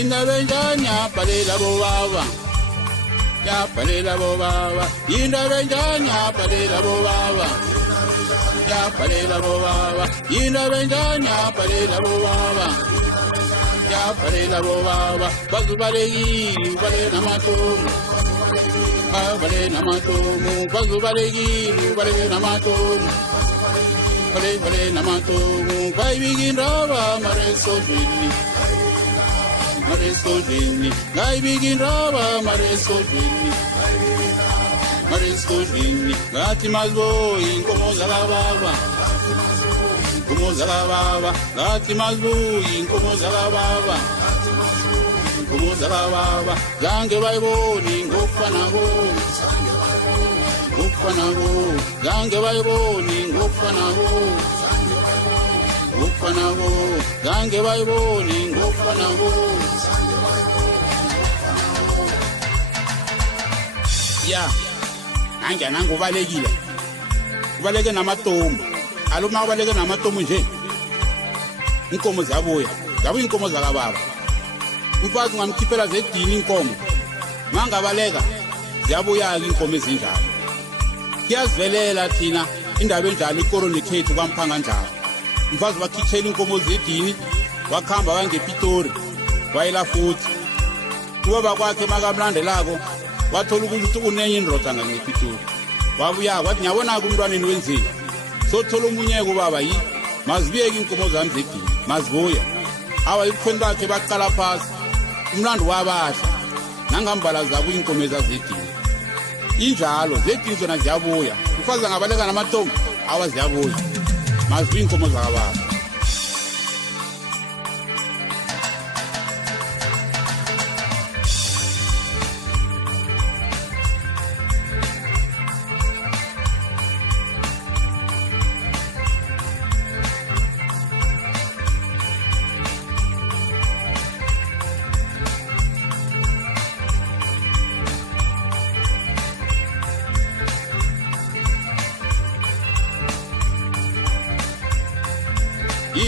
indaba enjani yabhalela bobaba yabhalela bobaba indaba enjani yabhalela bobaba yabhalela bobaba indaba enjani yabhalela bobaba yabhalela bobaba bazubalekile ubale namatomu bale namatomu bazubalekile ubale namatomu bale namatomu bayibikindaba maresodini Maresodini, Gaibigindaba, Maresodini, Gati Mazboy, Komozalababa, Gati Mazboy, Komozalababa, Gange Baiboni, Gopanago, Gange Baiboni, Gopanago, Gange Baiboni, Gopanago. Ya angena ngobalekile kubaleke namatomu aluma kubaleke namatomu nje inkomo zabuya ngabe inkomo zakababa umfazi ngamkhiphela zedini inkomo mangabaleka ziyabuya inkomo ezinjalo kuyazivelela thina indaba enjalo ikoroni khethu kwamphanga njalo umfazi wakhithela inkomo zedini wakhamba kangePitori wayela futhi ubaba kwakhe makamlandelako wathola ukuthi kunenye indoda ngePitori wabuya wathi ngiyabona kumntwaneni wenzeni sothola umunyeko baba yi mazibiyeke inkomo zami zedini mazibuya awa ibukhweni bakhe baqala phasi umlando wabahla nangambala zaku inkomo zedini injalo zedini zona ziyabuya ufaza ngabaleka namatomu awa ziyabuya mazibuya inkomo zakababa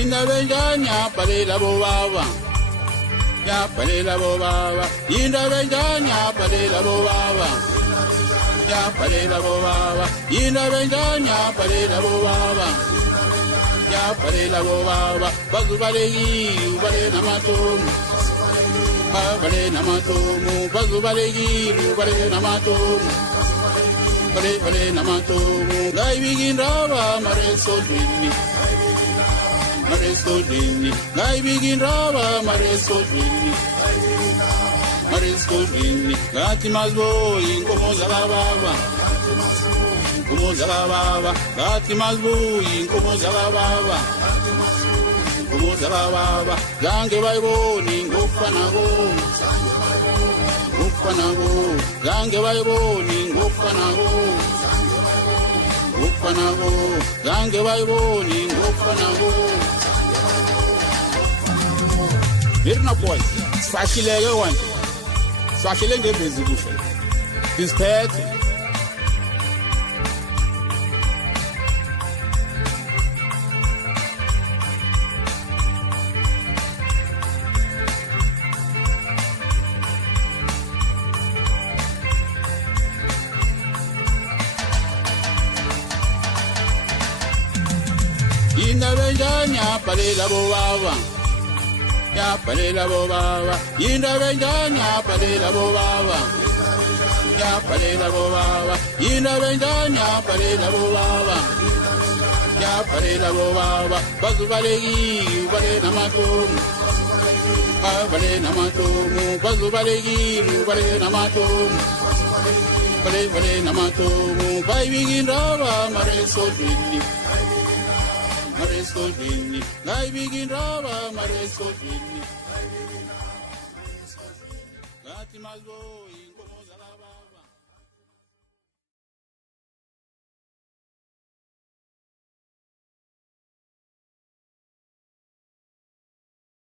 indaba enjani yabhalela bobaba indaba enjani yabhalela bobaba indaba enjani yabhalela bobaba bazubalekile ubale namatomu bazubalekile ubale namatomu bale namatomu ngayibikindaba maresodini Gaibigindaba, Maresodini, Gati Mazboy, Komozalababa, Gati Mazboy, Komozalababa, Gange Baiboni, Gopanago, Gange Baiboni, Gopanago, Gange Baiboni, Gopanago. Mirna boy, swashileke wanje. Swashile ngebezi kusho. Dispatch. Indaba enjani yabhalela bobaba indaba enjani yabhalela bobaba indaba enjani yabhalela bobaba bazubalekile ubale namatomu bazubalekile ubale namatomu bale namatomu bayibikindaba maresodini Gaibigindaba, Maresodini, Gati Mazboy,